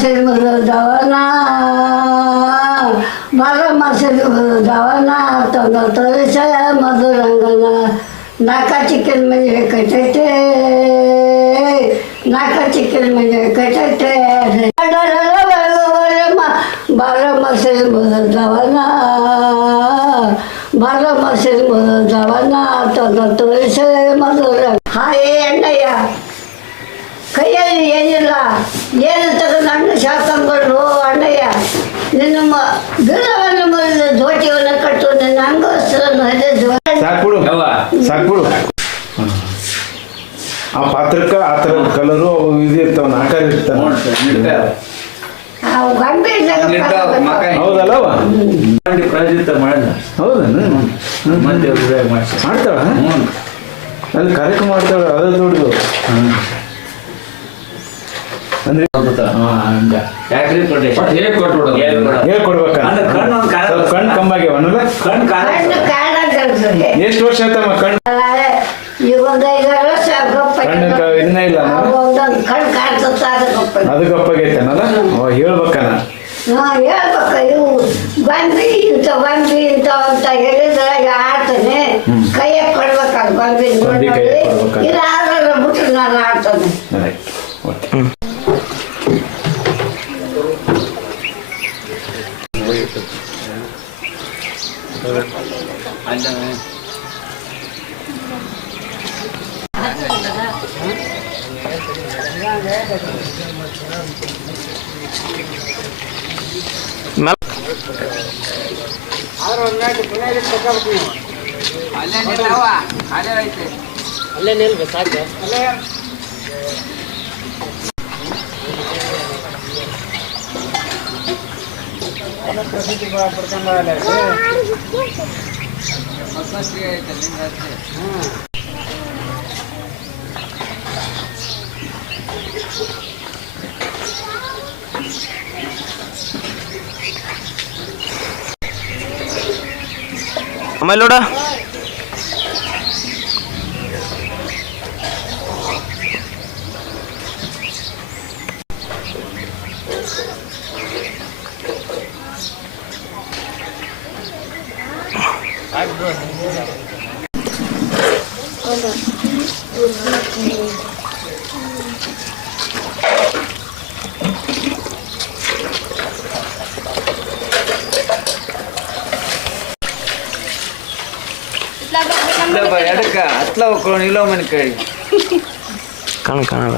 मासेल जावाना बारा मासेल जावाना तोरिसा मधुरंगना नाकाची केल म्हणजे कटते नाकाची केल म्हणजे कटते बारा मासेल जावाना बारा मासेल जावाना तोरिसा मधुरंग हा ಎಣ್ಣೆಯ ಕೈಯಲ್ಲಿ ಏನಿಲ್ಲ ಏನು ತಗೊಂಡು ಅಣ್ಣ ಶಾಕಂಬರು ಅಣ್ಣಯ್ಯ ನಿನ್ನ ಗಿಡವನ್ನು ಮುರಿದು ಧೋಟಿಯನ್ನು ಕಟ್ಟು ನಿನ್ನ ಅಂಗೋಸ್ಕರನ್ನು ಸಾಕ್ಬಿಡು ಸಾಕ್ಬಿಡು ಆ ಪಾತ್ರಕ್ಕೆ ಆ ಥರ ಕಲರು ಅವು ಇದು ಇರ್ತಾವ ಆಕಾರ ಇರ್ತಾವ ಹೌದಲ್ಲವ ಹೌದಾ ಮಾಡ್ತಾಳ ಅಲ್ಲಿ ಕಾರ್ಯಕ್ರಮ ಮಾಡ್ತಾಳ ಅದು ದೊಡ್ಡದು ಅಂದ್ರೆ ಹೇಳ್ಕೊಡ್ಬೇಕ ಕಣ್ಣು ಕಮ್ಮಾಗ್ಯವನಲ್ಲ ಎಷ್ಟು ವರ್ಷ ಆಯ್ತಮ್ಮ ಕಣ್ಣು ಇದನ್ನೇ ಇಲ್ಲ ಅದು ಕಪ್ಪಾಗೈತೇನಲ್ಲ ಹೇಳ್ಬೇಕನ ಹೇಳ್ಬೇಕ ಇವು ಬಂದ್ರಿ ಇಂಥ ಅಂತ ಹೇಳಿದ್ರೆ ಆಡ್ತಾನೆ ಕೈಯಾಗ ಕೊಡ್ಬೇಕಲ್ಲ ಬಂದ್ರಿ ಇದಾದ್ರಲ್ಲ ಬಿಟ್ರೆ ನಾನು ಆಡ್ತಾನೆ ಅಲ್ಲೇ ನಿಲ್ಬೇಕು ಸಾಧ್ಯ ಪ್ರಸಿದ್ಧಿ ಪಡ್ಕೊಂಡ ಆಮೇಲೆ ನೋಡ ಎಡಕ್ಕ ಹತ್ಲ ಹೋಗ್ಕೊಳ್ಳೋಣ ಇಲ್ಲ ಮನೆ ಕೈ ಕಾಣಲ್ಲ